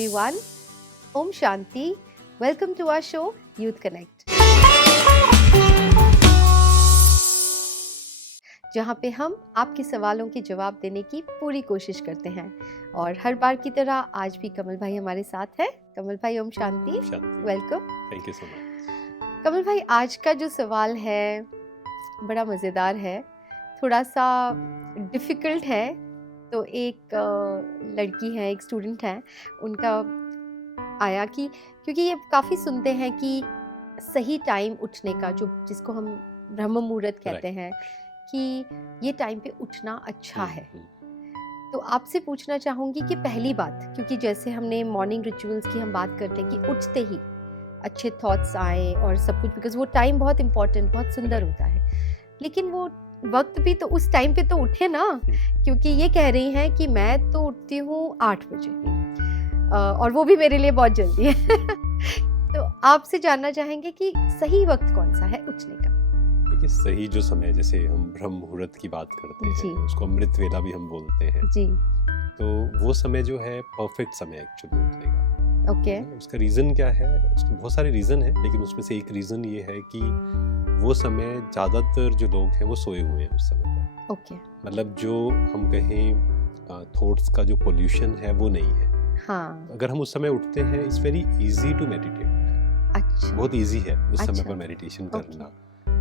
everyone. Om Shanti. Welcome to our show Youth Connect. जहाँ पे हम आपके सवालों के जवाब देने की पूरी कोशिश करते हैं और हर बार की तरह आज भी कमल भाई हमारे साथ है. कमल भाई ओम शांति. Welcome. Thank you so much. Kamal भाई आज का जो सवाल है बड़ा मज़ेदार है, थोड़ा सा डिफ़िकल्ट है. तो एक लड़की है, एक स्टूडेंट है, उनका आया कि क्योंकि ये काफ़ी सुनते हैं कि सही टाइम उठने का जो जिसको हम ब्रह्म मुहूर्त कहते हैं कि ये टाइम पे उठना अच्छा है. तो आपसे पूछना चाहूँगी कि पहली बात, क्योंकि जैसे हमने मॉर्निंग रिचुअल्स की हम बात करते हैं कि उठते ही अच्छे थॉट्स आए और सब कुछ, बिकॉज वो टाइम बहुत इम्पोर्टेंट, बहुत सुंदर होता है. लेकिन वो वक्त भी तो उस टाइम पे तो उठे ना, क्योंकि ये कह रही हैं कि मैं तो उठती हूँ 8 बजे और वो भी मेरे लिए बहुत जल्दी है. तो आपसे जानना चाहेंगे कि सही वक्त कौन सा है उठने का? देखिए, सही जो समय, जैसे हम ब्रह्म मुहूर्त की बात करते हैं, उसको अमृत वेला भी हम बोलते हैं जी. तो वो समय जो है परफेक्ट समय एक्चुअली उठने का. ओके. उसका रीज़न क्या है? उसके बहुत सारे रीज़न है, लेकिन उसमें से एक रीज़न ये है कि वो समय ज़्यादातर जो लोग हैं वो सोए हुए हैं उस समय पर. ओके. मतलब जो हम कहें थॉट्स का जो पोल्यूशन है वो नहीं है. हाँ. अगर हम उस समय उठते हैं, it's very easy to meditate. अच्छा. बहुत इजी है उस समय पर मेडिटेशन करना,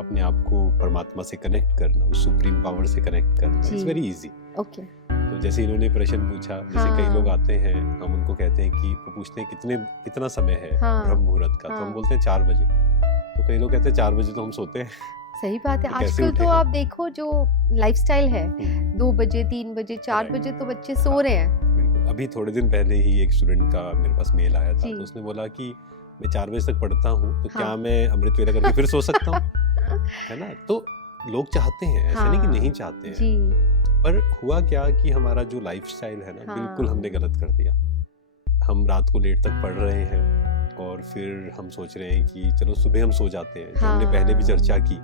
अपने आप को परमात्मा से कनेक्ट करना, उस सुप्रीम पावर से कनेक्ट करना. It's very easy. ओके. तो जैसे इन्होंने प्रश्न पूछा, जैसे कई लोग आते हैं, हम उनको कहते हैं कि वो पूछते हैं कितना समय है ब्रह्म मुहूर्त का, तो हम बोलते हैं 4 बजे. तो कई लोग कहते हैं 4 बजे तो हम सोते हैं. सही बात है. तो आजकल तो आप देखो जो लाइफस्टाइल है, 2 बजे 3 बजे 4 बजे तो बच्चे सो रहे हैं. बिल्कुल. अभी थोड़े दिन पहले ही एक स्टूडेंट का मेरे पास मेल आया था, तो उसने बोला कि मैं 4 बजे तक पढ़ता हूँ, तो क्या मैं अमृत वेला करके फिर सो सकता हूँ? है ना. तो लोग चाहते हैं, ऐसा नहीं कि नहीं चाहते हैं जी. पर हुआ क्या कि हमारा जो लाइफस्टाइल है ना, बिल्कुल हमने गलत कर दिया. हम रात को लेट तक पढ़ रहे हैं और फिर हम सोच रहे हैं कि चलो सुबह हम सो जाते हैं. जो हमने पहले भी चर्चा की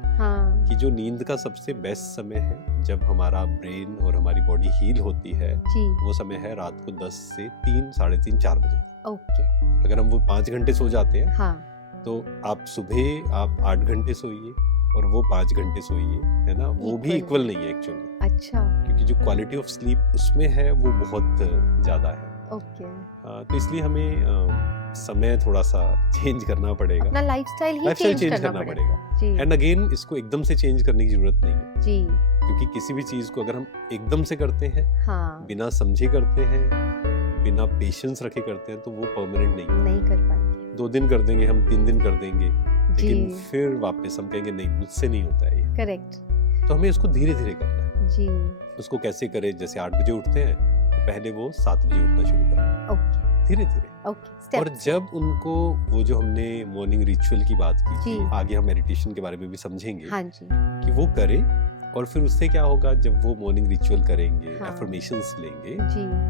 कि जो नींद का सबसे बेस्ट समय है जब हमारा ब्रेन और हमारी बॉडी हील होती है, वो समय है रात को 10 से 3, साढ़े 3, 4 बजे. ओके. अगर हम वो 5 घंटे सो जाते हैं तो आप सुबह आप 8 घंटे सोइए और वो 5 घंटे सोइए, है ना, वो भी इक्वल नहीं है एक्चुअली. अच्छा. क्योंकि जो क्वालिटी ऑफ स्लीप उसमें है वो बहुत ज़्यादा है. ओके. तो इसलिए हमें समय थोड़ा सा चेंज करना पड़ेगा, अपना लाइफस्टाइल ही चेंज करना पड़ेगा. एंड अगेन इसको एकदम से चेंज करने की जरूरत नहीं है जी. क्योंकि किसी भी चीज़ को अगर हम एकदम से करते हैं, बिना समझे करते हैं, बिना पेशेंस रखे करते हैं, तो वो परमानेंट नहीं कर पाएंगे. 2 दिन कर देंगे हम, 3 दिन कर देंगे, लेकिन फिर वापस हम कहेंगे नहीं, मुझसे नहीं होता है ये. करेक्ट. तो हमें इसको धीरे धीरे करना है जी. उसको कैसे करें? जैसे 8 बजे उठते हैं तो पहले वो 7 बजे उठना शुरू करें. ओके. धीरे धीरे. ओके. और जब उनको वो जो हमने मॉर्निंग रिचुअल की बात की थी, आगे हम मेडिटेशन के बारे में भी समझेंगे. हाँ जी. कि वो करें और फिर उससे क्या होगा, जब वो मॉर्निंग रिचुअल करेंगे, एफर्मेशंस लेंगे,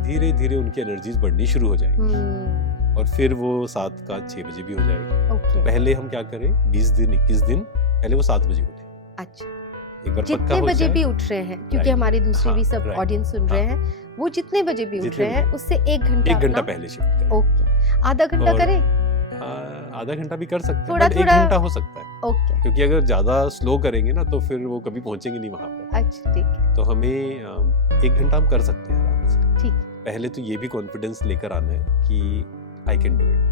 धीरे धीरे उनकी एनर्जीज बढ़नी शुरू हो जाएंगी और फिर वो 7 का 6 बजे भी हो जाएगा. तो पहले हम क्या करें, 20 दिन 21 दिन पहले वो 7 बजे उठे. अच्छा. एक बार जितने बजे भी उठ रहे हैं, क्योंकि हमारी दूसरी भी सब ऑडियंस सुन रहे हैं, वो जितने बजे भी उठ रहे हैं उससे 1 घंटा पहले शिफ्ट करें. ओके. आधा घंटा करें? आधा घंटा भी कर सकते हैं, बट 1 घंटा हो सकता है. ओके. क्योंकि अगर ज्यादा स्लो करेंगे ना तो फिर वो कभी पहुंचेंगे नहीं वहां पर. अच्छा. ठीक है. तो हमें 1 घंटा हम कर सकते हैं आराम से. ठीक. पहले तो ये भी कॉन्फिडेंस लेकर आना है कि आई कैन डू इट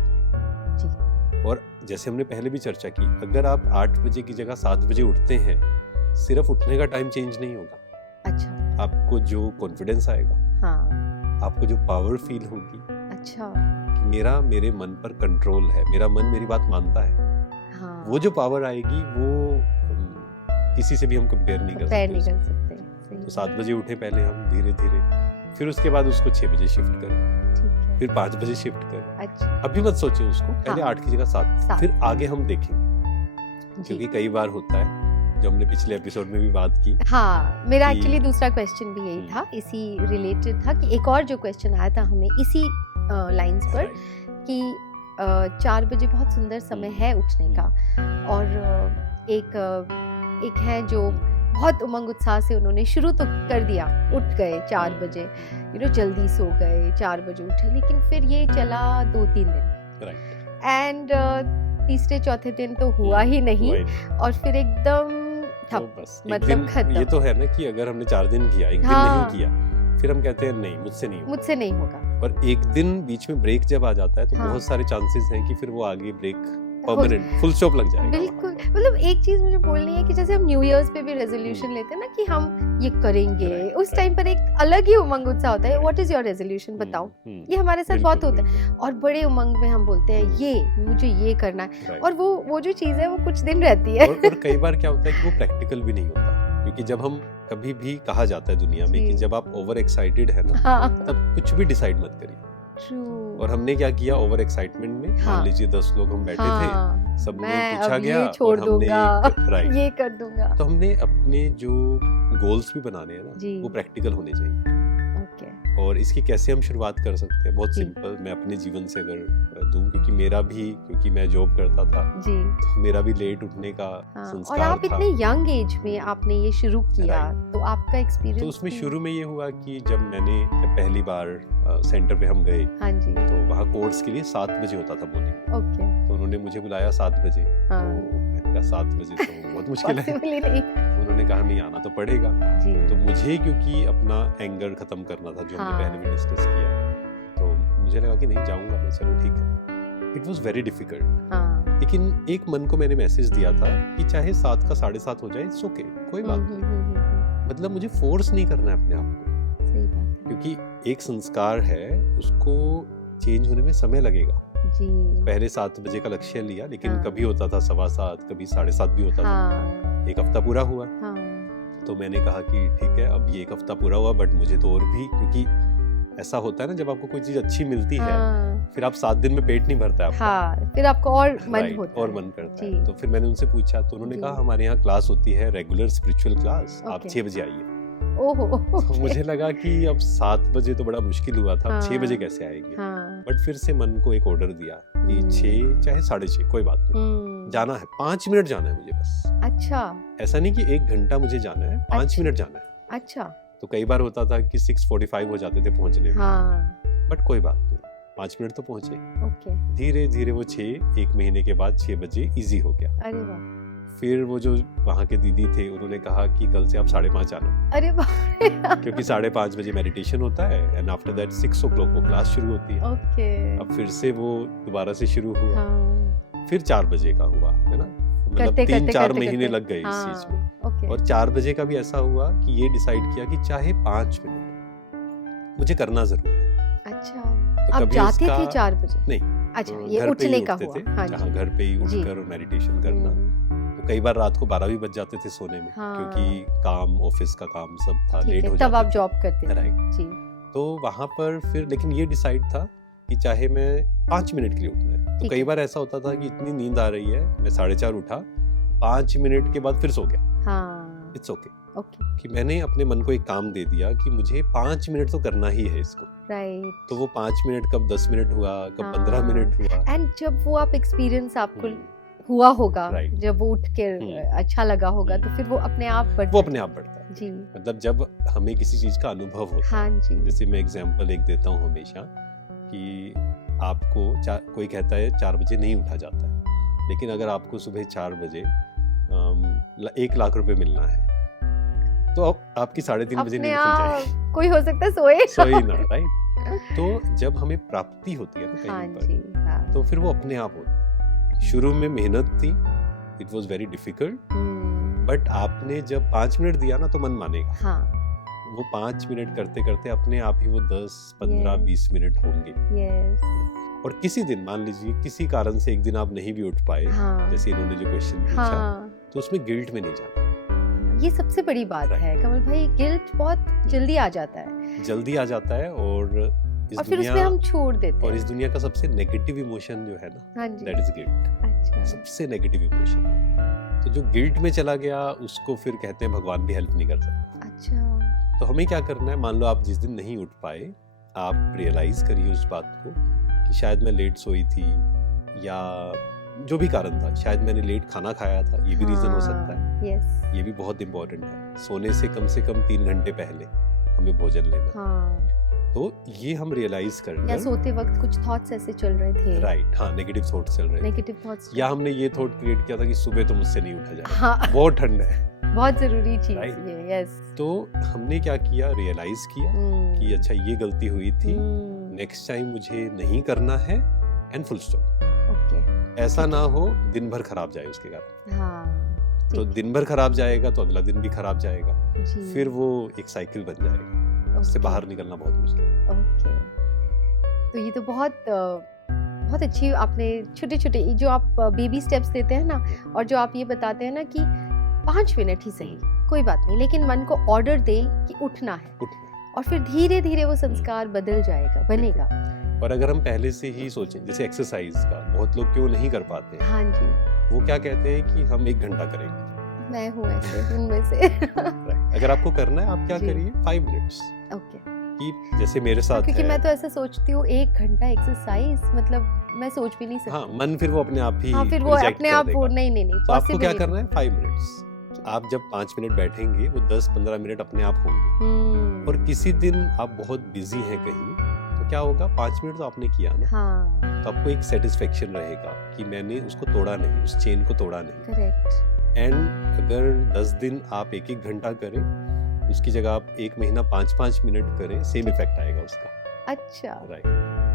जी. और जैसे हमने पहले भी चर्चा की, अगर आप 8 बजे की जगह 7 बजे उठते हैं, सिर्फ उठने का टाइम चेंज नहीं होगा. अच्छा. आपको जो कॉन्फिडेंस आएगा, आपको जो पावर फील होगी, अच्छा, मेरा मेरे मन पर कंट्रोल है, मेरा मन मेरी बात मानता है, वो जो पावर आएगी वो किसी से भी हम कंपेयर नहीं कर सकते. तो 7 बजे उठे पहले हम धीरे धीरे, फिर उसके बाद उसको 6 बजे शिफ्ट करें, फिर 5 बजे शिफ्ट करें. अच्छा. अभी मत सोचिए उसको, पहले 8 की जगह 7, फिर आगे हम देखेंगे. क्योंकि कई बार होता है, जो हमने पिछले एपिसोड में भी बात की. हाँ, मेरा एक्चुअली दूसरा क्वेश्चन भी यही था, इसी रिलेटेड था कि एक और जो क्वेश्चन आया था हमें इसी लाइंस पर कि 4 बजे बहुत सुंदर समय है उठने का, और एक है जो बहुत उमंग उत्साह से उन्होंने शुरू तो कर दिया, उठ गए 4 बजे, जल्दी सो गए, 4 बजे उठे, लेकिन फिर ये चला 2-3 दिन एंड तीसरे चौथे दिन तो हुआ ही नहीं और फिर एकदम ठप, मतलब खत्म। ये तो है ना कि अगर हमने 4 दिन किया, एक दिन नहीं किया, फिर हम कहते हैं नहीं, मुझसे नहीं होगा। और एक दिन बीच में ब्रेक जब आ जाता है तो बहुत सारे चांसेस हैं कि फिर वो आगे ब्रेक परमानेंट फुल स्टॉप लग जाएगा। बिल्कुल, मतलब एक चीज मुझे बोलनी है कि जैसे हम न्यू ईयर्स पे भी रेजोल्यूशन लेते हैं ना कि हम ये करेंगे, उस टाइम पर एक अलग ही उमंग उत्साह होता है। व्हाट इज योर रेजोल्यूशन, बताओ। ये हमारे साथ बहुत होता है और बड़े उमंग में हम बोलते हैं ये मुझे ये करना है और वो जो चीज है वो कुछ दिन रहती है। और कई बार क्या होता है कि वो प्रैक्टिकल भी नहीं होता, क्योंकि जब हम कभी भी कहा जाता है दुनिया में कि जब आप ओवर एक्साइटेड है ना तब कुछ भी डिसाइड मत करिए। और हमने क्या किया, ओवर एक्साइटमेंट में मान लीजिए 10 लोग हम बैठे थे, सब लोगों पूछा गया और हमने ये कर दूंगा। तो हमने अपने जो गोल्स भी बनाने हैं ना वो प्रैक्टिकल होने चाहिए। और इसकी कैसे हम शुरुआत कर सकते हैं, बहुत सिंपल, मैं अपने जीवन से अगर दूं, क्योंकि मैं जॉब करता था तो मेरा भी लेट उठने का संस्कार और आप था। इतने यंग एज में आपने ये शुरू किया, तो आपका एक्सपीरियंस? तो उसमें शुरू में ये हुआ कि जब पहली बार सेंटर पे हम गए, तो वहाँ कोर्स के लिए 7 बजे होता था मॉर्निंग। तो उन्होंने मुझे बुलाया 7 बजे। तो मैंने कहा 7 बजे तो बहुत मुश्किल है। उन्होंने कहा नहीं, आना तो पड़ेगा। तो मुझे क्योंकि अपना एंगर खत्म करना था, जो हमने पहले भी डिस्कस किया, तो मुझे लगा कि नहीं जाऊंगा मैं, चलो ठीक है। इट वाज वेरी डिफिकल्ट, लेकिन एक मन को मैंने मैसेज दिया था कि चाहे 7 का 7:30 हो जाए, इट्स ओके, कोई बात नहीं। मतलब मुझे फोर्स नहीं करना है अपने आप को, क्योंकि एक संस्कार है, उसको चेंज होने में समय लगेगा। पहले 7 बजे का लक्ष्य लिया, लेकिन कभी होता था 7:15, कभी 7:30 भी होता था। एक हफ्ता पूरा हुआ। तो मैंने कहा कि ठीक है, अब ये एक हफ्ता पूरा हुआ, बट मुझे तो और भी, क्योंकि ऐसा होता है ना जब आपको कोई चीज अच्छी मिलती है, फिर आप 7 दिन में पेट नहीं भरता आपका, फिर आपको और मन होता और मन करता है। तो फिर मैंने उनसे पूछा, तो उन्होंने कहा हमारे यहाँ क्लास होती है, रेगुलर स्पिरिचुअल क्लास, आप 6 बजे आइए। तो मुझे लगा कि अब 7 बजे तो बड़ा मुश्किल हुआ था, 6 बजे कैसे आएंगे। बट फिर से मन को एक ऑर्डर दिया कि 6 चाहे 6:30 कोई बात नहीं, जाना है, 5 मिनट जाना है मुझे बस। अच्छा, ऐसा नहीं कि 1 घंटा मुझे जाना है, 5 मिनट जाना है। अच्छा, तो कई बार होता था कि 6:45 हो जाते थे पहुंचने में, बट कोई बात नहीं, 5 मिनट तो पहुंचे। धीरे धीरे वो 1 महीने के बाद 6 बजे इजी हो गया। अरे वाह। फिर वो जो वहाँ के दीदी थे, उन्होंने कहा कि कल से आप 5:30 आना। अरे वाह। क्योंकि 5:30 बजे मेडिटेशन होता है एंड आफ्टर दैट 6 o'clock वो क्लास शुरू होती है। अब फिर से वो दोबारा से शुरू हुआ। फिर 4 बजे का हुआ, है ना, मतलब 3-4 महीने लग गए इस चीज में। और 4 बजे का भी ऐसा हुआ कि ये डिसाइड किया कि चाहे 5 मिनट मुझे करना जरूर है। अच्छा, तो आप जाते थे 4 बजे? नहीं, अच्छा, ये उठने का हुआ। हाँ, घर पे ही उठकर मेडिटेशन करना। कई बार रात को 12 भी बज जाते थे सोने में, क्योंकि काम, ऑफिस का काम सब था, लेट हो जाते थे। तब आप जॉब करते थे, राइट जी। तो वहाँ पर फिर लेकिन ये डिसाइड था कि चाहे मैं 5 मिनट के लिए उठना है। तो कई बार ऐसा होता था कि इतनी नींद आ रही है, मैं 4:30 उठा, 5 मिनट के बाद फिर सो गया। इट्स ओके, कि मैंने अपने मन को एक काम दे दिया कि मुझे 5 मिनट तो करना ही है इसको। राइट। तो वो 5 मिनट कब 10 मिनट हुआ, कब 15 मिनट हुआ। एंड जब वो आप एक्सपीरियंस आपको हुआ होगा, जब वो उठ के अच्छा लगा होगा, तो फिर वो अपने आप बढ़ता है जी। मतलब जब हमें किसी चीज का अनुभव होता है, जैसे मैं एग्जांपल एक देता हूँ हमेशा कि आपको कोई कहता है 4 बजे नहीं उठा जाता है, लेकिन अगर आपको सुबह 4 बजे 1 लाख रुपए मिलना है, तो आपकी 3:30 बजे नींद खुल जाएगी। कोई हो सकता है सोए ना, राइट। तो जब हमें प्राप्ति होती है ना कहीं पर, तो फिर वो अपने आप होता है। शुरू में मेहनत थी, it was very difficult, but आपने जब 5 मिनट दिया ना तो मन मानेगा। वो 5 मिनट करते करते अपने आप ही वो 10, 15, 20 मिनट होंगे। और किसी दिन मान लीजिए किसी कारण से एक दिन आप नहीं भी उठ पाए, जैसे इन्होंने जो क्वेश्चन पूछा, तो उसमें गिल्ट में नहीं जाना। ये सबसे बड़ी बात है कमल भाई, गिल्ट बहुत जल्दी आ जाता है और फिर उसमें हम छोड़ देते हैं। और इस दुनिया का सबसे नेगेटिव इमोशन जो है ना, दैट इज गिल्ट। अच्छा, सबसे नेगेटिव इमोशन। तो जो गिल्ट में चला गया, उसको फिर कहते हैं भगवान भी हेल्प नहीं कर सकता। अच्छा, तो हमें क्या करना है, मान लो आप जिस दिन नहीं उठ पाए, आप रियलाइज करिए उस बात को कि शायद मैं लेट सोई थी, या जो भी कारण था, शायद मैंने लेट खाना खाया था, ये भी रीजन हो सकता है। यस, ये भी बहुत इंपॉर्टेंट है, सोने से कम 3 घंटे पहले हमें भोजन लेना। हाँ, तो ये हम रियलाइज कर या सोते वक्त कुछ थॉट्स ऐसे चल रहे थे, राइट, हाँ, नेगेटिव थॉट्स चल रहे थे, नेगेटिव थॉट्स, या हमने ये थॉट क्रिएट किया था कि सुबह तो मुझसे नहीं उठा जाएगा, हाँ, बहुत ठंड है, बहुत जरूरी चीज Right. ये। यस, तो हमने क्या किया, रियलाइज किया कि अच्छा ये गलती हुई थी, नेक्स्ट टाइम मुझे नहीं करना है, एंड फुल स्टॉप। ओके, ऐसा ना हो दिन भर खराब जाए उसके कारण। हाँ, तो दिन भर खराब जाएगा तो अगला दिन भी खराब जाएगा, जी, फिर वो एक साइकिल बन जाएगा, उससे बाहर निकलना बहुत मुश्किल है। ओके। तो ये तो बहुत अच्छी आपने छोटे छोटे जो आप बेबी स्टेप्स देते हैं ना, और जो आप ये बताते हैं ना कि 5 मिनट ही सही, कोई बात नहीं, लेकिन मन को ऑर्डर दे कि उठना है, और फिर धीरे धीरे वो संस्कार बदल जाएगा, बनेगा। और अगर हम पहले से ही सोचें, जैसे एक्सरसाइज का बहुत लोग क्यों नहीं कर पाते हैं, हाँ जी, वो क्या कहते हैं कि हम 1 घंटा करेंगे। मैं हूँ ऐसे उनमें से। Right. अगर आपको करना है, आप क्या जी। करिए, 5 मिनट्स, ओके, कि जैसे मेरे साथ क्योंकि है, मैं तो ऐसा सोचती हूँ 1 घंटा एक्सरसाइज, मतलब मैं सोच भी नहीं सकती। हाँ, मन फिर वो अपने आप ही हाँ, फिर वो reject अपने कर आप देगा। वो नहीं तो आपको possible क्या ही करना है, 5 मिनट्स। आप जब 5 मिनट बैठेंगे, वो 10-15 मिनट अपने आप होंगे। नहीं। और किसी दिन आप बहुत बिजी हैं कहीं, तो क्या होगा, 5 मिनट तो आपने किया ना, हाँ, तो आपको एक सेटिस्फेक्शन रहेगा कि मैंने उसको तोड़ा नहीं, उस चेन को तोड़ा नहीं। करेक्ट, एंड अगर 10 दिन आप 1-1 घंटा करें, उसकी जगह आप 1 महीना 5-5 मिनट करें, सेम इफेक्ट आएगा उसका। अच्छा, राइट,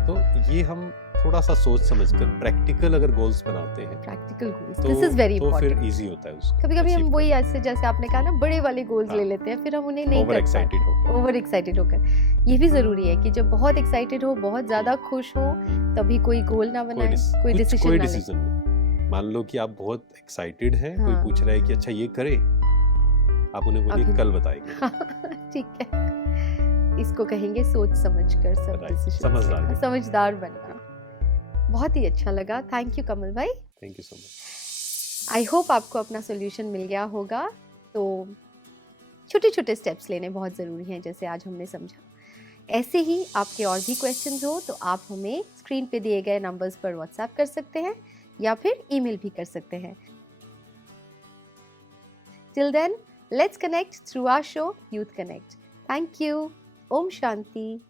तो ये हम थोड़ा सा सोच समझ कर प्रैक्टिकल अगर गोल्स बनाते हैं, प्रैक्टिकल गोल्स, तो दिस इज वेरी तो फिर इंपॉर्टेंट। इजी होता है उसको कभी-कभी हम achieve वही ऐसे जैसे आपने कहा ना, बड़े वाले गोल्स हाँ। ले लेते हैं, फिर हम उन्हें नहीं ओवर कर पाते। एक्साइटेड हो। ओवर एक्साइटेड होकर, ये भी जरूरी है कि जब बहुत एक्साइटेड हो, बहुत ज्यादा खुश हो, तभी कोई गोल ना बनाए, कोई डिसीजन कोई ना ले। डिसीजन नहीं। मान लो कि आप बहुत एक्साइटेड हैं, कोई हाँ। पूछ रहा है कि अच्छा ये करें, आप उन्हें बोलिए अभी कल बताएंगे। ठीक है, इसको कहेंगे सोच समझ कर सब Right, डिसीजन, समझदार। समझदार बनना। बहुत ही अच्छा लगा, थैंक यू कमल भाई। Thank you so much. I hope आपको अपना सोल्यूशन मिल गया होगा। तो छोटे छोटे स्टेप्स लेने बहुत ज़रूरी हैं, जैसे आज हमने समझा। ऐसे ही आपके और भी क्वेश्चंस हो तो आप हमें स्क्रीन पे दिए गए नंबर्स पर व्हाट्सएप कर सकते हैं, या फिर ईमेल भी कर सकते हैं। Till then, let's connect through our show youth connect. Thank you. Om Shanti.